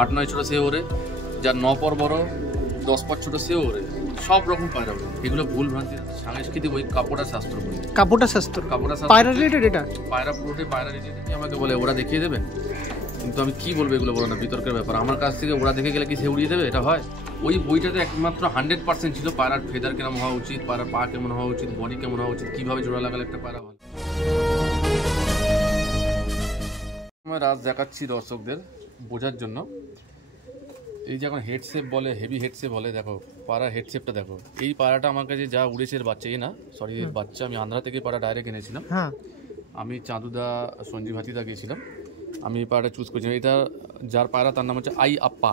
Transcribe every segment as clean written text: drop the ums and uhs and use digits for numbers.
8-9 ছোট সে ওরে, যার 9 পর বড় 10 পর ছোট সে ওরে, সব রকম পায়রা ওরে। এগুলো ভুল ভ্রান্তি সাংস্কৃতিক ওই কাপড়া শাস্ত্র বলে। কাপড়া শাস্ত্র পায়রা রিলেটেড, এটা পায়রা পুরোটাই পায়রা রিলেটেড। আমাকে বলে ওরা দেখিয়ে দেবেন, কিন্তু আমি কি বলবো, এগুলো বলো না, বিতর্কের ব্যাপার। আমার কাছ থেকে ওরা দেখে গেলে কি সে উড়িয়ে দেবে? এটা হয়? ওই বইটাতে একমাত্র 100% ছিল পায়রার ফেদার কেমন হওয়া উচিত, পায়রার পা কেমন হওয়া উচিত, বডি কেমন হওয়া উচিত, কিভাবে জোড়া লাগালে একটা পায়রা ভালো। আমি রাজ দেখাচ্ছি দর্শকদের বোঝার জন্য। এই যে এখন হেডশেপ বলে, হেভি হেডশেপ বলে, দেখো পায়রার হেডশেপটা দেখো। এই পায়রাটা আমার কাছে যা উড়েছে এর বাচ্চা, এই না সরি এর বাচ্চা, আমি আন্ধ্রা থেকে পায়রা ডাইরেক্ট এনেছিলাম। আমি চাঁদুদা সঞ্জীব হাতিদা গিয়েছিলাম, আমি এই পায়রাটা চুজ করেছিলাম। এটা যার পায়রা তার নাম হচ্ছে আই আপ্পা।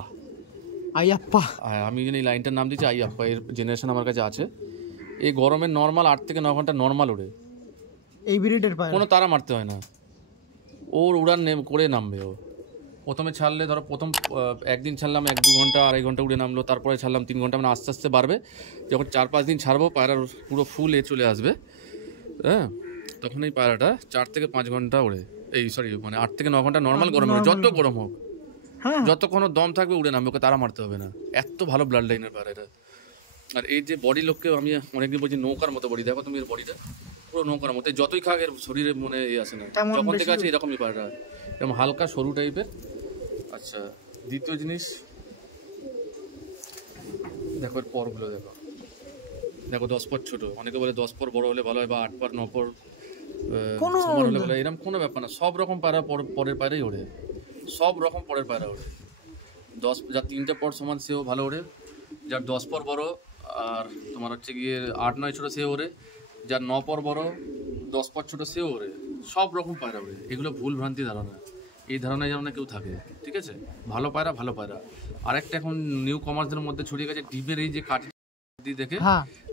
হ্যাঁ, আমি এই লাইনটার নাম দিচ্ছি আই আপ্পা। এর জেনারেশন আমার কাছে আছে। এই গরমের নর্মাল 8 থেকে 9 ঘন্টা নর্মাল ওড়ে। এই ব্রিডের পায়রা কোনো তারা মারতে হয় না, ওর উড়ান করে নামবে। ও প্রথমে ছাড়লে ধরো প্রথম একদিন ছাড়লাম 1-2 ঘন্টা 2.5 ঘন্টা উড়ে নামলো, তারপরে ছাড়লাম 3 ঘন্টা, মানে আস্তে আস্তে বাড়বে। যখন 4-5 দিন ছাড়বো পায়রার পুরো ফুল চলে আসবে, হ্যাঁ, তখন এই পায়রাটা 4 থেকে 5 ঘন্টা ওড়ে। এই সরি মানে 8 থেকে 9 ঘন্টা নর্মাল গরমে, যত গরম হোক, যতক্ষণ দম থাকবে উড়ে নামবে, ওকে তারা মারতে হবে না। এত ভালো ব্লাড লাইনের পায়রা এটা। আর এই যে বডি লোককে আমি অনেকদিন বলছি নৌকার মতো বডি, দেখো তুমি এর বডিটা পুরো নৌকার মতো, যতই খাক এর শরীরে মনে আসে না, যখন থেকে আছে এরকমই পায়রা, এরকম হালকা সরু টাইপের। আচ্ছা, দ্বিতীয় জিনিস দেখো এর পরগুলো দেখো, দেখো 10 পর ছোট, অনেকে বলে 10 পর বড় হলে ভালো হয়, বা 8 পর 9 পর হলে ভালো, এরকম কোনো ব্যাপার না। সব রকম পায়রা পরের পায়রাই ওড়ে, সব রকম পরের পায়রা ওড়ে। 10 যার 3টে পর সমান সেও ভালো ওড়ে, যার 10 পর বড় আর তোমার হচ্ছে গিয়ে 8-9 ছোট সেও ওড়ে, যার 9 পর বড় 10 পর ছোট সেও ওড়ে, সব রকম পায়রা ওড়ে। এগুলো ভুল ভ্রান্তি ধারণা, এই ধারণায় যেন না কেউ থাকে, ঠিক আছে? ভালো পায়রা ভালো পায়রা। আরেকটা এখন নিউ কমার্সদের মধ্যে ছড়িয়ে গেছে ডিমের এই যে কাঠি দেখে,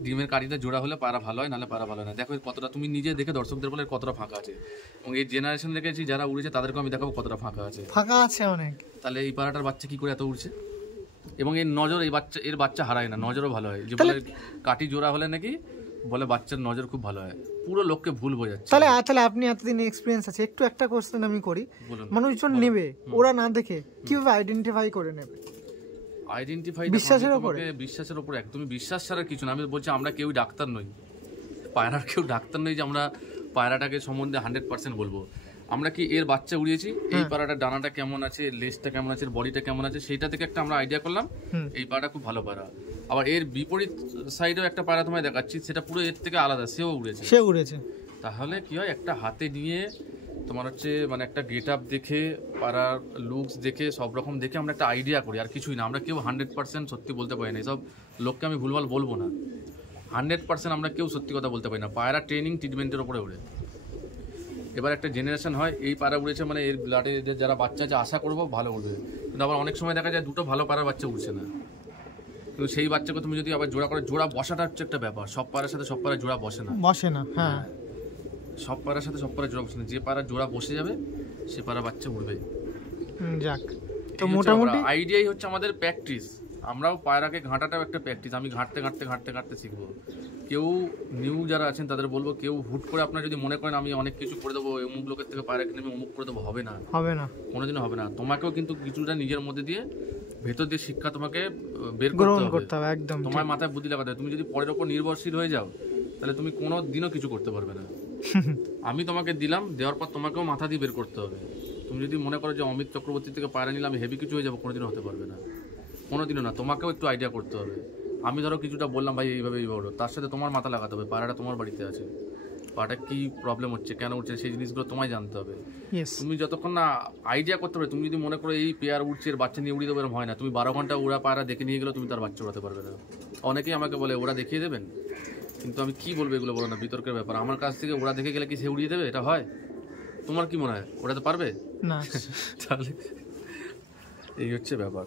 ডিমের কাঠিটা জোড়া হলে পায়রা ভালো হয়, নাহলে পায়রা ভালো হয় না। দেখো কতটা, তুমি নিজে দেখে দর্শকদের বলে কতটা ফাঁকা আছে, এবং এই জেনারেশন দেখেছি যারা উড়েছে তাদেরকে আমি দেখাবো কতটা ফাঁকা আছে অনেক। তাহলে এই পায়রাটার বাচ্চা কি করে এত উড়ছে, এবং এর নজর, এর বাচ্চা হারায় না, নজরও ভালো হয়। যে বলে কাঠি জোড়া হলে নাকি বলে বাচ্চার নজর খুব ভালো হয়, পুরো লোককে ভুল বোঝাচ্ছে। তাহলে আপনি এতদিন এক্সপিরিয়েন্স আছে, একটু একটা কোশ্চেন আমি করি, মানুষজন নেবে, ওরা না দেখে কিভাবে আইডেন্টিফাই করে নেবে? বিশ্বাসের উপরে একদমই বিশ্বাস ছাড়া কিছু না। আমি বলছি আমরা কেউ ডাক্তার নই, পায়রার কেউ ডাক্তার নই যে আমরা পায়রাটাকে সম্বন্ধে 100% বলবো। আমরা কি এর বাচ্চা উড়িয়েছি, এই পায়রাটার ডানাটা কেমন আছে, লেজটা কেমন আছে, বডিটা কেমন আছে, সেইটা থেকে একটা আমরা আইডিয়া করলাম এই পায়রাটা খুব ভালো পায়রা। আবার এর বিপরীত সাইডেও একটা পায়রা তোমায় দেখাচ্ছি, সেটা পুরো এর থেকে আলাদা, সে উড়েছে। তাহলে কি হয়, একটা হাতে নিয়ে তোমার হচ্ছে মানে একটা গেট আপ দেখে, পাড়ার লুকস দেখে, সব রকম দেখে আমরা একটা আইডিয়া করি, আর কিছুই না। আমরা কেউ 100% সত্যি বলতে পারি না, এসব লোককে আমি ভুলভাল বলবো না। 100% আমরা কেউ সত্যি কথা বলতে পারি না। পায়রা ট্রেনিং ট্রিটমেন্টের ওপরে ওড়ে। এবার একটা জেনারেশন হয়, এই পায়রা উড়েছে মানে এর ব্লাডে যারা বাচ্চা আছে আশা করবো ভালো উড়বে, কিন্তু আবার অনেক সময় দেখা যায় দুটো ভালো পায়রার বাচ্চা উঠছে না, কিন্তু সেই বাচ্চাকে তুমি যদি আবার জোড়া করে, জোড়া বসাটা হচ্ছে একটা ব্যাপার। সব পায়রার সাথে সব পায়রা জোড়া বসে না। হ্যাঁ, সব পায়রার সাথে সব পায়রা জোড়া বসে না। যে পায়রা জোড়া বসে যাবে সে পায়রা বাচ্চা উঠবে। যাক, তো মোটামুটি আইডিয়াই হচ্ছে আমাদের প্র্যাকটিস। আমরাও পায়রাকে ঘাঁটাটাও একটা প্র্যাকটিস। আমি ঘাঁটতে শিখবো। কেউ নিউ যারা আছেন তাদের বলবো, কেউ হুট করে আপনার যদি মনে করেন আমি অনেক কিছু করে দেবো, অমুক লোকের থেকে পায়রা কিনে আমি অমুক করে দেবো, হবে না, কোনোদিনও হবে না। তোমাকেও কিন্তু কিছুটা নিজের মধ্যে দিয়ে, ভেতর দিয়ে শিক্ষা তোমাকে বের করতে হবে। একদম তোমার মাথায় বুদ্ধি লাগাতে হবে। তুমি যদি পরের ওপর নির্ভরশীল হয়ে যাও তাহলে তুমি কোনো দিনও কিছু করতে পারবে না। আমি তোমাকে দিলাম, দেওয়ার পর তোমাকেও মাথা দিয়ে বের করতে হবে। তুমি যদি মনে করো যে অমিত চক্রবর্তী থেকে পায়রা নিলাম হেভি কিছু হয়ে যাবো, কোনোদিনও হতে পারবে না, কোনোদিনও না। তোমাকেও একটু আইডিয়া করতে হবে। আমি ধরো কিছুটা বললাম ভাই এইভাবে তার সাথে তোমার মাথা লাগাতে হবে। পায়রাটা তোমার বাড়িতে আছে, পায়রাটা কি প্রবলেম হচ্ছে, কেন উঠছে, সেই জিনিসগুলো তোমায় জানতে হবে। তুমি যতক্ষণ না আইডিয়া করতে পারবে, তুমি যদি মনে করো এই পেয়ার উঠছে এর বাচ্চা নিয়ে উড়িয়ে দেবো, এরকম হয় না। তুমি 12 ঘন্টা ওরা পায়রা দেখে নিয়ে গেলেও তুমি তার বাচ্চা উড়াতে পারবে না। অনেকেই আমাকে বলে ওরা দেখিয়ে দেবেন, কিন্তু আমি কি বলবো, এগুলো বলো না, বিতর্কের ব্যাপার। আমার কাছ থেকে ওরা দেখে গেলে কি সে উড়িয়ে দেবে? এটা হয়? তোমার কি মনে হয় ওরা তো পারবে না? তাহলে এই হচ্ছে ব্যাপার।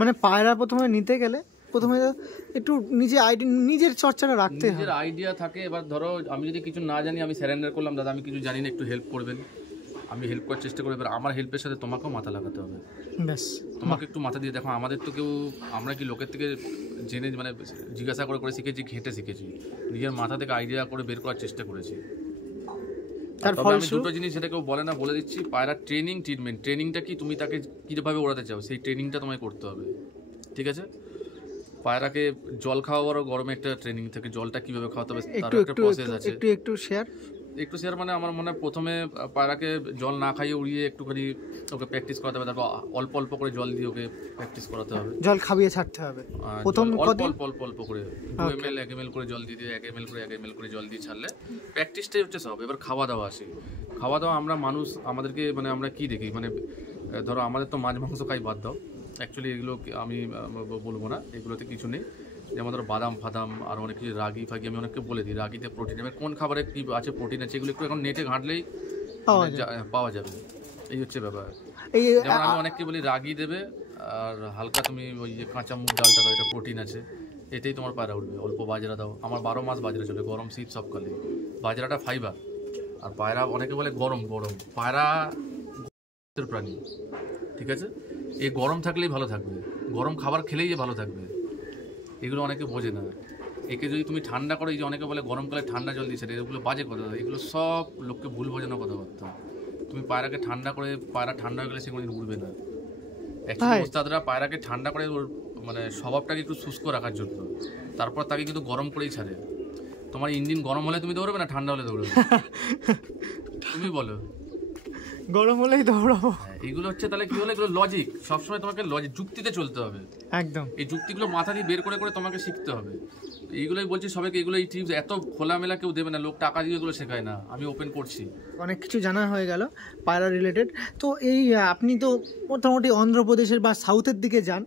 মানে পায়রা প্রথমে নিতে গেলে প্রথমে একটু নিজের চর্চাটা রাখতে হবে, নিজের আইডিয়া থাকে। এবার ধরো আমি যদি কিছু না জানি, আমি স্যারেন্ডার করলাম, দাদা আমি কিছু জানি না, একটু হেল্প করবেন, আমি হেল্প করার চেষ্টা করবো। এবার আমার হেল্পের সাথে তোমাকেও মাথা লাগাতে হবে, তোমাকে একটু মাথা দিয়ে দেখো। আমাদের তো কেউ, আমরা কি লোকের থেকে জেনে মানে জিজ্ঞাসা করে শিখেছি, ঘেঁটে শিখেছি, নিজের মাথা থেকে আইডিয়া করে বের করার চেষ্টা করেছি। তার তবে আমি ফলস্বরূপ দুটো জিনিস যেটা কেউ বলে না বলে দিচ্ছি, পায়রা ট্রেনিং ট্রিটমেন্ট। ট্রেনিংটা কি, তুমি তাকে কীভাবে ওড়াতে চাও সেই ট্রেনিংটা তোমায় করতে হবে, ঠিক আছে? পায়রাকে জল খাওয়াবারও গরমে একটা ট্রেনিং থাকে, জলটা কীভাবে খাওয়াতে হবে তার একটু একটা একটু প্রসেস আছে। একটু শেয়ার একটু শেয়ার মানে আমার মনে হয় প্রথমে পায়রাকে জল না খাইয়ে উড়িয়ে একটুখানি ওকে প্র্যাকটিস করাতে হবে, তারপর অল্প অল্প করে জল দিয়ে ওকে প্র্যাকটিস করাতে হবে, জল খাবিয়ে ছাড়তে হবে প্রথম অল্প অল্প অল্প অল্প করে 2 ml 1 ml করে জল দিয়ে 1 ml করে 1 ml করে জল দিয়ে ছাড়লে প্র্যাকটিসটাই হচ্ছে সব। এবার খাওয়া দাওয়া আসে। খাওয়া দাওয়া আমরা মানুষ আমাদেরকে মানে আমরা কি দেখি, মানে ধরো আমাদের তো মাছ মাংস খাই বাদ দাও, অ্যাকচুয়ালি এগুলো আমি বলবো না, এগুলোতে কিছু নেই। যেমন ধরো বাদাম ফাদাম আর অনেক কিছু, রাগি ফাগি আমি অনেককে বলে দিই, রাগিতে প্রোটিন, এবার কোন খাবারে কী আছে প্রোটিন আছে এগুলো একটু এখন নেটে ঘাঁটলেই পাওয়া যাবে। এই হচ্ছে ব্যাপার। যেমন আমি অনেককে বলি রাগি দেবে আর হালকা তুমি ওই যে কাঁচা মুগ ডালটা দাও, এটা প্রোটিন আছে, এতেই তোমার পায়রা উঠবে। অল্প বাজরা দাও, আমার 12 মাস বাজরা চলে, গরম শীত সব কালে। বাজরাটা ফাইবার। আর পায়রা অনেকে বলে গরম গরম, পায়রা প্রাণী, ঠিক আছে? এই গরম থাকলেই ভালো থাকবে, গরম খাবার খেলেই যে ভালো থাকবে, এগুলো অনেকে বোঝে না। একে যদি তুমি ঠান্ডা করো, এই যে অনেকে বলে গরমকালে ঠান্ডা জল দিচ্ছে, এগুলো বাজে কথা, এগুলো সব লোককে ভুল বোঝানো কথাবার্তা। তুমি পায়রাকে ঠান্ডা করে, পায়রা ঠান্ডা হয়ে গেলে সে কোনোদিন উড়বে না। অ্যাকচুয়ালি ওস্তাদরা পায়রাকে ঠান্ডা করে ওর মানে স্বভাবটাকে একটু শুষ্ক রাখার জন্য, তারপর তাকে কিন্তু গরম করেই ছাড়ে। তোমার ইঞ্জিন গরম হলে তুমি দৌড়বে না, ঠান্ডা হলে দৌড়বে? তুমি বলো। গরম হলেই দৌড়াবো। এইগুলো হচ্ছে তাহলে কি হলো, এগুলো লজিক। সবসময় তোমাকে লজিক, যুক্তিতে চলতে হবে একদম। এই যুক্তিগুলো মাথা দিয়ে বের করে করে তোমাকে শিখতে হবে। এইগুলোই বলছি সবাইকে, এগুলো এই টিপস এত খোলামেলা কেউ দেবে না, লোক টাকা দিয়ে এগুলো শেখায় না, আমি ওপেন করছি। অনেক কিছু জানা হয়ে গেল পায়রা রিলেটেড। তো এই আপনি তো মোটামুটি অন্ধ্রপ্রদেশের বা সাউথের দিকে যান,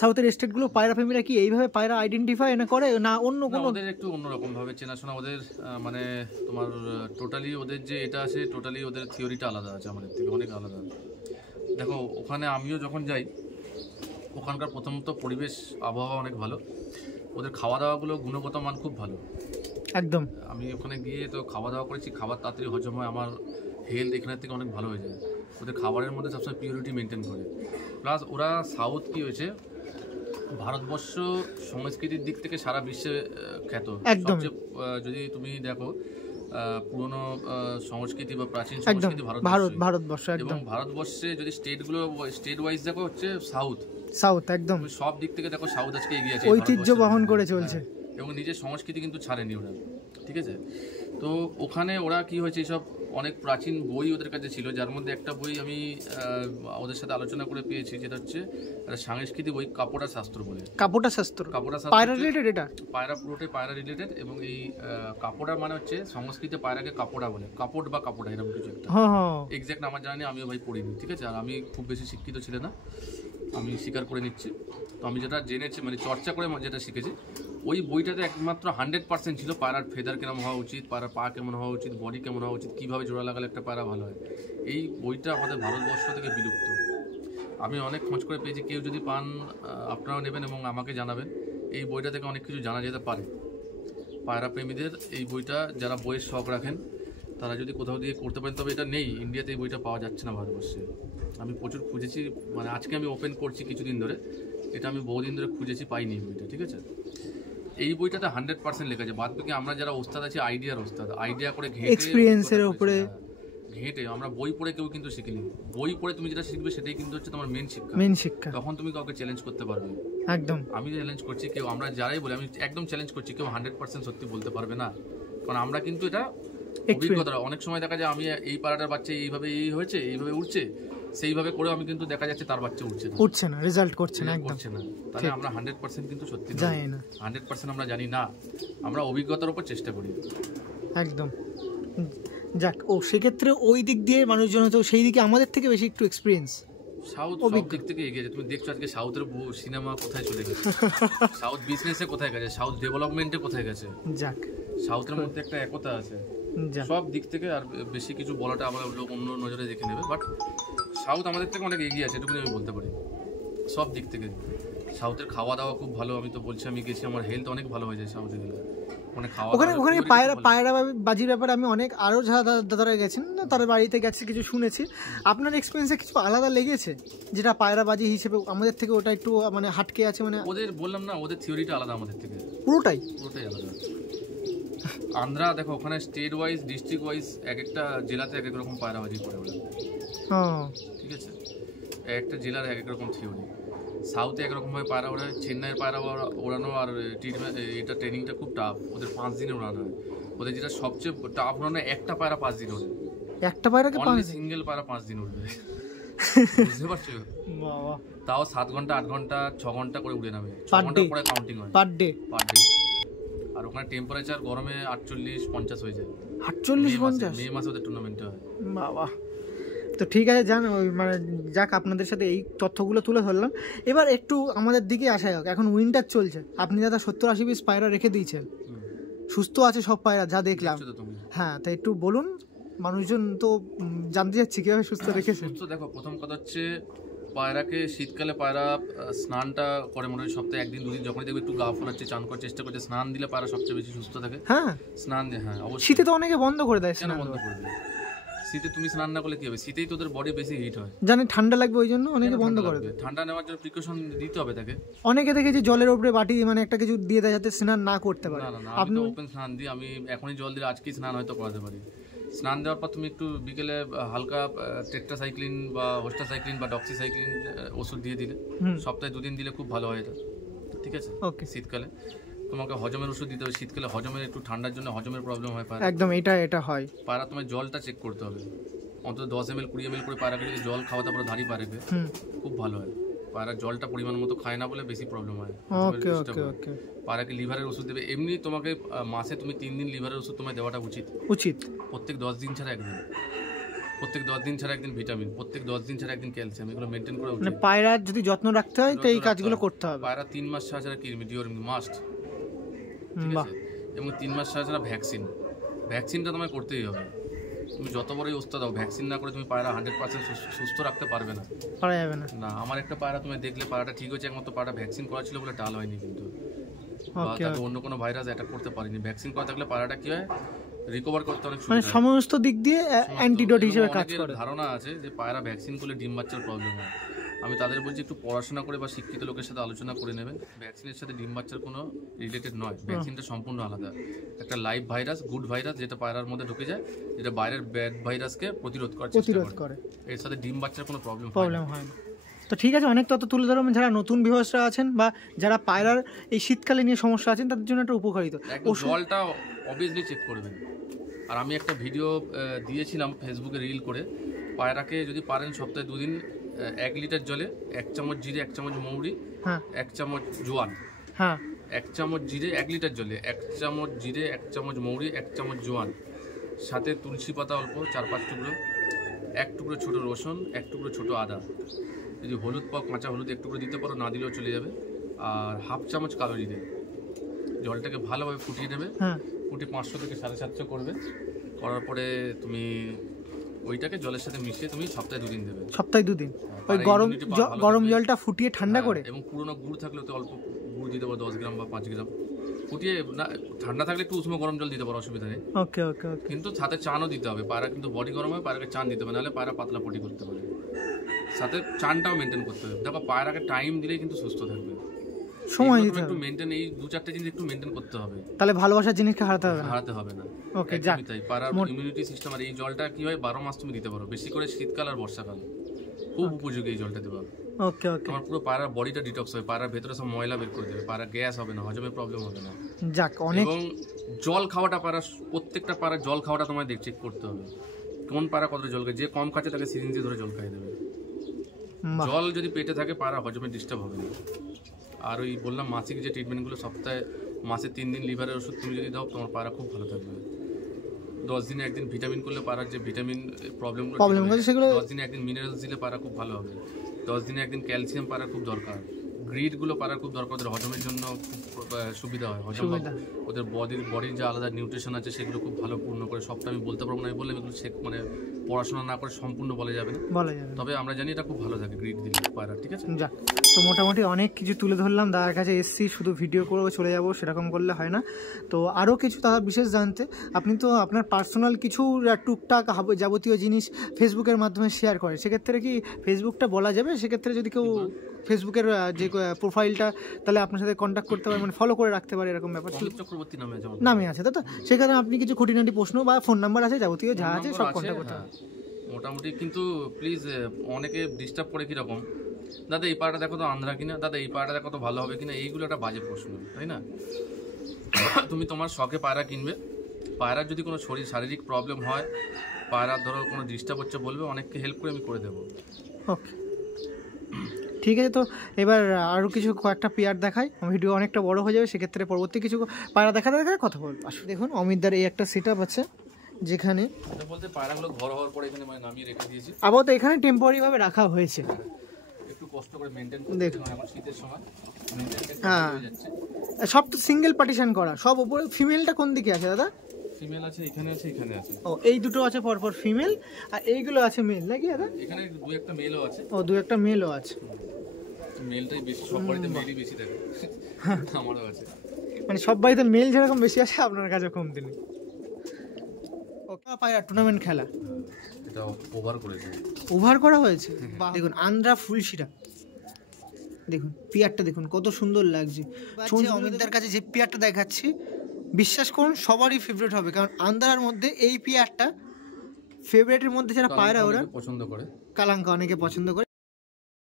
সাউথের স্টেটগুলো পায়রা প্রেমীরা কি এইভাবে পায়রা আইডেন্টিফাই না করে না অন্য কোনো? ওদের একটু অন্যরকম ভাবে চেনাশোনা, ওদের মানে তোমার টোটালি ওদের যে এটা আছে, টোটালি ওদের থিওরিটা আলাদা আছে, আমাদের থেকে অনেক আলাদা। দেখো ওখানে আমিও যখন যাই, ওখানকার প্রথমত পরিবেশ আবহাওয়া অনেক ভালো, ওদের খাওয়া দাওয়াগুলো গুণগত মান খুব ভালো একদম। আমি ওখানে গিয়ে তো খাওয়া দাওয়া করেছি, খাবার তাড়াতাড়ি হজম হয়, আমার হেলথ এখানের থেকে অনেক ভালো হয়ে যায়। ওদের খাবারের মধ্যে সবসময় পিউরিটি মেনটেন করে। প্লাস ওরা সাউথ কি হয়েছে, ভারতবর্ষ সংস্কৃতির দিক থেকে সারা বিশ্বে খ্যাত। সবচেয়ে যদি তুমি দেখো পুরনো সংস্কৃতি বা প্রাচীন সংস্কৃতি ভারতবর্ষ, এবং ভারতবর্ষে যদি স্টেটগুলো স্টেট ওয়াইজ দেখো হচ্ছে সাউথ একদম সব দিক থেকে দেখো সাউথ আজকে এগিয়ে আছে, ঐতিহ্য বহন করে চলছে এবং নিজের সংস্কৃতি কিন্তু ছাড়েনি ওরা, ঠিক আছে? তো ওখানে ওরা কি হয়েছে, এইসব অনেক প্রাচীন বই ওদের কাছে ছিল, যার মধ্যে একটা বই আমি ওদের সাথে আলোচনা করে পেয়েছি, যেটা হচ্ছে একটা সাংস্কৃতিক বই, কাপড়া শাস্ত্র বলে। কাপড়া শাস্ত্র পায়রা রিলেটেড, এটা পায়রা পুরোটাই পায়রা রিলেটেড। এবং এই কাপড়া মানে হচ্ছে সংস্কৃতে পায়রাকে কাপড়া বলে, কাপড় বা কাপড়া এরকম কিছু একটা, এক্সাক্ট আমার জানি, আমিও ভাই পড়িনি, ঠিক আছে? আর আমি খুব বেশি শিক্ষিত ছিল না, আমি স্বীকার করে নিচ্ছি। তো আমি যেটা জেনেছি, মানে চর্চা করে যেটা শিখেছি, ওই বইটাতে একমাত্র 100% ছিল পায়রার ফেদার কেমন হওয়া উচিত, পায়রার পা কেমন হওয়া উচিত, বডি কেমন হওয়া উচিত, কীভাবে জোড়া লাগালে একটা পায়রা ভালো হয়। এই বইটা আমাদের ভারতবর্ষ থেকে বিলুপ্ত। আমি অনেক খোঁজ করে পেয়েছি, কেউ যদি পান আপনারাও নেবেন এবং আমাকে জানাবেন। এই বইটা থেকে অনেক কিছু জানা যেতে পারে পায়রা প্রেমীদের। এই বইটা যারা বইয়ের শখ রাখেন তারা যদি কোথাও দিয়ে করতে পারেন, তবে এটা নেই ইন্ডিয়াতে, এই বইটা পাওয়া যাচ্ছে না ভারতবর্ষে। আমি প্রচুর খুঁজেছি, মানে আজকে আমি ওপেন করছি কিছুদিন ধরে, এটা আমি বহুদিন ধরে খুঁজেছি, পাইনি এই বইটা, ঠিক আছে? এই বইটাতে 100% লেখা আছে। বাদ বাকি আমরা যারা ওস্তাদ আছি, আইডিয়ার ওস্তাদ, আইডিয়া করে এক্সপেরিয়েন্সের উপরে ঘেঁটে, আমরা বই পড়ে কেউ কিন্তু শিখিনি। বই পড়ে তুমি যেটা শিখবে সেটাই কিন্তু হচ্ছে তোমার মেন শিক্ষা। তখন তুমি কাউকে চ্যালেঞ্জ করতে পারবে। একদম আমি চ্যালেঞ্জ করছি, কেউ আমরা যারাই বলি, আমি একদম চ্যালেঞ্জ করছি, কেউ 100% সত্যি বলতে পারবে না, কারণ আমরা কিন্তু এটা অভিজ্ঞতা। অনেক সময় দেখা যায় আমি এই পাড়াটার বাচ্চা এইভাবে এই হয়েছে, এইভাবে উঠছে, সেইভাবে করে আমি কিন্তু দেখা যাচ্ছে তার বাচ্চা উঠছে না, রেজাল্ট করছে না। তাহলে আমরা 100% কিন্তু সত্যি জানি না, 100% আমরা জানি না, আমরা অভিজ্ঞতার উপর চেষ্টা করি। একদম। যাক, ও সেক্ষেত্রে ওই দিক দিয়ে মানুষজন তো সেই দিকে আমাদের থেকে বেশি একটু এক্সপিরিয়েন্স। সাউথ সব দিক থেকে এগিয়ে গেছে। তুমি দেখছো আজকে সাউথের সিনেমা কোথায় চলে গেছে, সাউথ বিজনেসে কোথায় গেছে, সাউথ ডেভেলপমেন্টে কোথায় গেছে। যাক, সাউথের মধ্যে একটা একতা আছে সব দিক থেকে। আর বেশি কিছু বলাটা আমরা লোক অন্য নজরে দেখে নেবে, বাট সাউথ আমাদের থেকে অনেক এগিয়ে আছে, এটুকুনি আমি বলতে পারি সব দিক থেকে। সাউথের খাওয়া দাওয়া খুব ভালো, আমি তো বলছি, আমি গেছি, আমার হেলথ অনেক ভালো হয়ে যায় সাউথে গেলে। ওখানে পায়রা বাজির ব্যাপারে আমি অনেক আরও যারা দাদারা গেছেন তারা বাড়িতে গেছে, কিছু শুনেছি। আপনার এক্সপিরিয়েন্সে কিছু আলাদা লেগেছে যেটা পায়রা বাজি হিসেবে আমাদের থেকে ওটা একটু মানে হাটকে আছে? মানে ওদের বললাম না, ওদের থিওরিটা আলাদা আমাদের থেকে, পুরোটাই আলাদা। আন্ধ্রা দেখো ওখানে স্টেট ওয়াইজ ডিস্ট্রিক্ট ওয়াইজ এক একটা জেলাতে এক এক রকম পায়রাবাজি করে ওরা, ও ঠিক আছে, এক একটা জেলার এক এক রকম থিওরি। সাউথে একরকমভাবে পায়রা ওড়ায়, চেন্নাইয়ের পায়রা ওড়ানো আর এটা ট্রেনিংটা খুব টাফ, ওদের 5 দিনে ওড়ানো হয়। ওদের যেটা সবচেয়ে টাফ ওড়ানো, একটা পায়রা 5 দিন ওড়ে, একটা পায়রাকে 5 দিন, সিঙ্গেল পায়রা 5 দিন উঠবে, বুঝতে পারছো? বাবা, তাও 7 ঘন্টা 8 ঘন্টা 6 ঘন্টা করে উড়ে নামে, 6 Per ঘন্টা day? পরে কাউন্টিং হয় পার ডে। Per day. আর ওখানে টেম্পারেচার গরমে 48-50 হয়ে যায়, 48-50? মে মাসে ওদের টুর্নামেন্টে হয়। বাবা, তো ঠিক আছে, জান ওই মানে যাক, আপনাদের সাথে এই তথ্যগুলো তুলে ধরলাম। এবার একটু আমাদের দিকে আসা হোক। এখন উইন্টার চলছে, আপনি দাদা 70-80 পিস পায়রা রেখে দিয়েছেন, সুস্থ আছে সব পায়রা যা দেখলাম। দেখছো তো তুমি? হ্যাঁ, তো একটু বলুন, মানুষজন তো জানতে চাচ্ছি কিভাবে সুস্থ রেখেছেন। সুস্থ দেখো, প্রথম কথা হচ্ছে পায়রাকে শীতকালে পায়রা স্নানটা করে মোটামুটি সপ্তাহে 1-2 দিন, যখন দেখবে একটু গা ফোলাচ্ছে, চান করার চেষ্টা করছে, স্নান দিলে পায়রা সবচেয়ে বেশি সুস্থ থাকে। হ্যাঁ, স্নান দিয়ে, হ্যাঁ অবশ্যই। শীতে তো অনেকে বন্ধ করে দেয় কেন স্নান বন্ধ করা। করবে? শীতে তুমি স্নান না করলে কি হবে? শীতেই তোদের বডি বেশি হিট হয়, জানি ঠান্ডা লাগবে, ওই জন্য অনেকে কেন বন্ধ ঠান্ডা করে লাগবে? দেয়। ঠান্ডা নেওয়ার জন্য প্রিকশন দিতে হবে তাকে। অনেকে দেখেছি জলের উপরে বাটি মানে একটা কিছু দিয়ে দেয় যাতে স্নান না করতে পারে। না না না, আমি তো ওপেন স্নান দিই, আমি এখনই জল দিলে আজকেই স্নান হয়তো করাতে পারি। স্নান দেওয়ার পর তুমি একটু বিকেলে হালকা টেট্রাসাইক্লিন বা হোস্টাসাইক্লিন বা ডক্সিসাইক্লিন ওষুধ দিয়ে দিলে, সপ্তাহে 2 দিন দিলে খুব ভালো হয় এটা, ঠিক আছে? ওকে, শীতকালে তোমাকে হজমের ওষুধ দিতে হবে, শীতকালে হজমের একটু ঠান্ডার জন্য হজমের প্রবলেম হয় পায়রা। একদম এটা হয়। পায়রা তোমার জলটা চেক করতে হবে, অন্তত 10 ml 20 ml করে পায়রাকে যদি জল খাওয়াতে পারো ধাড়ি পায়রাকে, খুব ভালো হয়। পায়রা জলটা পরিমাণ মতো খায় না বলে বেশি প্রবলেম হয়। ওকে ওকে ওকে, পায়রাকে লিভারের ওষুধ দেবে। এমনি তোমাকে মাসে তুমি 3 দিন লিভারের ওষুধ তোমায় দেওয়াটা উচিত। প্রত্যেক 10 দিন ছাড়া একদিন, প্রত্যেক 10 দিন ছাড়া একদিন ভিটামিন, প্রত্যেক 10 দিন ছাড়া একদিন ক্যালসিয়াম, এগুলো মেনটেন করা উচিত। মানে পায়রার যদি যত্ন রাখতে হয় তো এই কাজগুলো করতে হবে। পায়রা 3 মাস ছাড়া ছাড়া কিডনি ডিওরমিং মাস্ট, ঠিক আছে? এবং 3 মাস ছাড়া ছাড়া ভ্যাকসিনটা তোমায় করতেই হবে। তুমি যত বড়ই ওস্তাদ দাও, ভ্যাকসিন না করে তুমি পায়রা 100% সুস্থ রাখতে পারবে না, পারা যাবে না। না। আমার একটা পায়রা তুমি দেখলে পায়রাটা ঠিক হয়েছে, একমাত্র পায়রা ভ্যাকসিন করা ছিল বলে ডাল হয়নি, কিন্তু তাকে অন্য কোনো ভাইরাস অ্যাটাক করতে পারিনি। ভ্যাকসিন করা থাকলে পায়রাটা কি হয়, রিকভার করতে অনেক মানে সুবিধা, সমস্ত দিক দিয়ে অ্যান্টিডোট হিসেবে কাজ করে। ধারণা আছে যে পায়রা ভ্যাকসিন করলে ডিম বাচ্চার প্রবলেম হয়। আমি তাদের বলছি একটু পড়াশোনা করে বা শিক্ষিত লোকের সাথে আলোচনা করে নেবেন। ভ্যাকসিনের সাথে ডিম বাচ্চার কোনো রিলেটেড নয়, ভ্যাকসিনটা সম্পূর্ণ আলাদা। একটা লাইভ ভাইরাস, গুড ভাইরাস, যেটা পায়রার মধ্যে ঢুকে যায়, যেটা বাইরের ব্যাড ভাইরাসকে প্রতিরোধ করার চেষ্টা করে। এর সাথে ডিম বাচ্চার কোনো প্রবলেম হয় না। তো ঠিক আছে, অনেক তথ্য তুলে ধরবেন। যারা নতুন ভিউয়ার্সরা আছেন বা যারা পায়রার এই শীতকালে নিয়ে সমস্যা আছেন তাদের জন্য একটা উপকারিত। জলটা অবভিয়াসলি চেক করবেন। আর আমি একটা ভিডিও দিয়েছিলাম ফেসবুকে রিল করে, পায়রাকে যদি পারেন সপ্তাহে 2 দিন 1 লিটার জলে 1 চামচ জিরে, 1 চামচ মৌরি, 1 চামচ জোয়ান, 1 চামচ জিরে 1 লিটার জলে 1 চামচ জিরে, 1 চামচ মৌরি, 1 চামচ জোয়ান, সাথে তুলসী পাতা অল্প 4-5 টুকরো, 1 টুকরো ছোটো রসুন, 1 টুকরো ছোটো আদা, যদি হলুদ পাও কাঁচা হলুদ 1 টুকরো দিতে পারো, না দিলেও চলে যাবে, আর 1/2 চামচ কালো জিরে। জলটাকে ভালোভাবে ফুটিয়ে নেবে, ফুটে 500 থেকে 750 করবে। করার পরে তুমি ওইটাকে জলের সাথে মিশিয়ে তুমি সপ্তাহে 2 দিন দেবে। সপ্তাহে 2 দিন ওই গরম জলটা ফুটিয়ে ঠান্ডা করে, এবং পুরোনো গুড় থাকলে তো অল্প গুড় দিতে পারো, 10 গ্রাম বা 5 গ্রাম ফুটিয়ে। না ঠান্ডা থাকলে একটু উষ্ণ গরম জল দিতে পারো, অসুবিধা নেই। ওকে ওকে ওকে, কিন্তু সাথে চানও দিতে হবে। পায়রা কিন্তু বডি গরম হয়, পায়রাকে চান দিতে হবে, নাহলে পায়রা পাতলা পটি করতে পারে। সাথে চানটাও মেনটেন করতে হবে। দেখো পায়রাকে টাইম দিলেই কিন্তু সুস্থ থাকবে, সময় দিতে হবে একটু মেনটেন। এই 2-4টে জিনিস একটু মেনটেন করতে হবে, তাহলে ভালোবাসার জিনিসকে হারাতে হবে না। ওকে, যাক, তাই পায়রার ইমিউনিটি সিস্টেম। আর এই জলটা কি হয় 12 মাস তুমি দিতে পারো, বেশি করে শীতকাল আর বর্ষাকাল খুব উপযোগী এই জলটা দেওয়া। ওকে ওকে, তোমার পুরো পায়রার বডিটা ডিটক্স হয়, পায়রার ভেতরে সব ময়লা বের করে দেবে, পায়রা গ্যাস হবে না, হজমের প্রবলেম হবে না। যাক, অনেক। এবং জল খাওয়াটা পায়রা, প্রত্যেকটা পায়রার জল খাওয়াটা তোমায় চেক করতে হবে, কোন পায়রা কতটা জল খায়। যে কম খাচ্ছে তাকে সিরিঞ্জ দিয়ে ধরে জল খাইয়ে দেবে। জল যদি পেটে থাকে পায়রা হজমে ডিস্টার্ব হবে না। আর ওই বললাম মাসিক যে ট্রিটমেন্টগুলো, সপ্তাহে মাসে 3 দিন লিভারের ওষুধ তুমি যদি দাও, তোমার পায়রা খুব ভালো থাকবে। 10 দিনে একদিন ভিটামিন করলে পায়রার যে ভিটামিন প্রবলেমগুলো, 10 দিনে একদিন মিনারেলস দিলে পায়রা খুব ভালো হবে। 10 দিনে একদিন ক্যালসিয়াম পায়রা খুব দরকার। গ্রিডগুলো পায়রা খুব দরকার, ওদের হজমের জন্য খুব সুবিধা হয়। হজম ওদের বডির যে আলাদা নিউট্রিশন আছে সেগুলো খুব ভালো পূর্ণ করে। সবটা আমি বলতে পারবো না, আমি বললাম এগুলো মানে পড়াশোনা না করে সম্পূর্ণ বলা যাবে না, তবে আমরা জানি এটা খুব ভালো থাকে গ্রিড দিলে পায়রা, ঠিক আছে? যাক, তো মোটামুটি অনেক কিছু তুলে ধরলাম। দাদার কাছে এসছি শুধু ভিডিও করবো চলে যাবো সেরকম করলে হয় না। তো আরও কিছু দাদা বিশেষ জানতে, আপনি তো আপনার পার্সোনাল কিছু টুকটাক যাবতীয় জিনিস ফেসবুকের মাধ্যমে শেয়ার করে, সেক্ষেত্রে কি ফেসবুকটা বলা যাবে? সেক্ষেত্রে যদি কেউ ফেসবুকের যে প্রোফাইলটা তাহলে আপনার সাথে কন্ট্যাক্ট করতে পারে, মানে ফলো করে রাখতে পারে, এরকম ব্যাপার ছিল? অমিত চক্রবর্তী নামে আছে আমার। নামে আছে তাই তো? সেখানে আপনি কিছু খুঁটিনাটি প্রশ্ন বা ফোন নাম্বার আছে, যাবতীয় যা আছে সব কন্ট্যাক্ট করতে হ্যাঁ, হবে। মোটামুটি। কিন্তু প্লিজ অনেকে ডিস্টার্ব করে কীরকম, দাদা এই পাড়াটা দেখো তো আন্ধ্রা কিনা, দাদা এই পাড়াটা দেখো তো ভালো হবে কিনা, এইগুলো একটা বাজে প্রশ্ন, তাই না? তুমি তোমার শখে পায়রা কিনবে, পায়রার যদি কোনো শারীরিক প্রবলেম হয়, পায়রার ধরো কোনো ডিস্টার্ব হচ্ছে বলবে, অনেককে হেল্প করে আমি করে দেবো। ওকে, ঠিক আছে। তো এবার আরও কিছু কয়েকটা পেয়ার দেখাই, ভিডিও অনেকটা বড় হয়ে যাবে, সেক্ষেত্রে পরবর্তী কিছু পায়রা দেখাতে কথা বলবো। আসলে দেখুন অমিতদার এই একটা সেট আপ আছে, যেখানে এটা বলতে পায়রাগুলো ঘর হওয়ার পরে এখানে মানে নামিয়ে রেখে দিয়েছি, আপাতত এখানে টেম্পোরারিভাবে রাখা হয়েছে। একটু কষ্ট করে মেনটেন করতে, দেখুন। কারণ এখন শীতের সময় মেনটেন হ্যাঁ, হয়ে যাচ্ছে। সব তো সিঙ্গেল পার্টিশন করা, সব উপরে। ফিমেলটা কোন দিকে আছে দাদা? ফিমেল আছে এখানে, আছে এখানে আছে। ও, এই দুটো আছে পরপর ফিমেল, আর এইগুলো আছে মেল নাকি দাদা? এখানে দু একটা মেলও আছে। ও, দু একটা মেলও আছে। মেলটাই বেশি, সব বাড়িতে মেলই বেশি থাকে, আমারও আছে। মানে সব বাড়িতে মেল যেরকম বেশি আছে, আপনার কাছে কম দিনে। ওকে, পায়রা টুর্নামেন্ট খেলা এটা ওভার করেছে। ওভার করা হয়েছে। দেখুন আন্ধ্রা ফুল শিরা, দেখুন পিয়ারটা দেখুন কত সুন্দর লাগছে। অমিতদার কাছে যে পিয়ারটা দেখাচ্ছি, বিশ্বাস করুন সবারই ফেভারিট হবে, কারণ আন্ধ্রার মধ্যে এই পিয়ারটা ফেভারিটের মধ্যে যারা পায়রা ওরা পছন্দ করে, কালাঙ্কা অনেকে পছন্দ করে।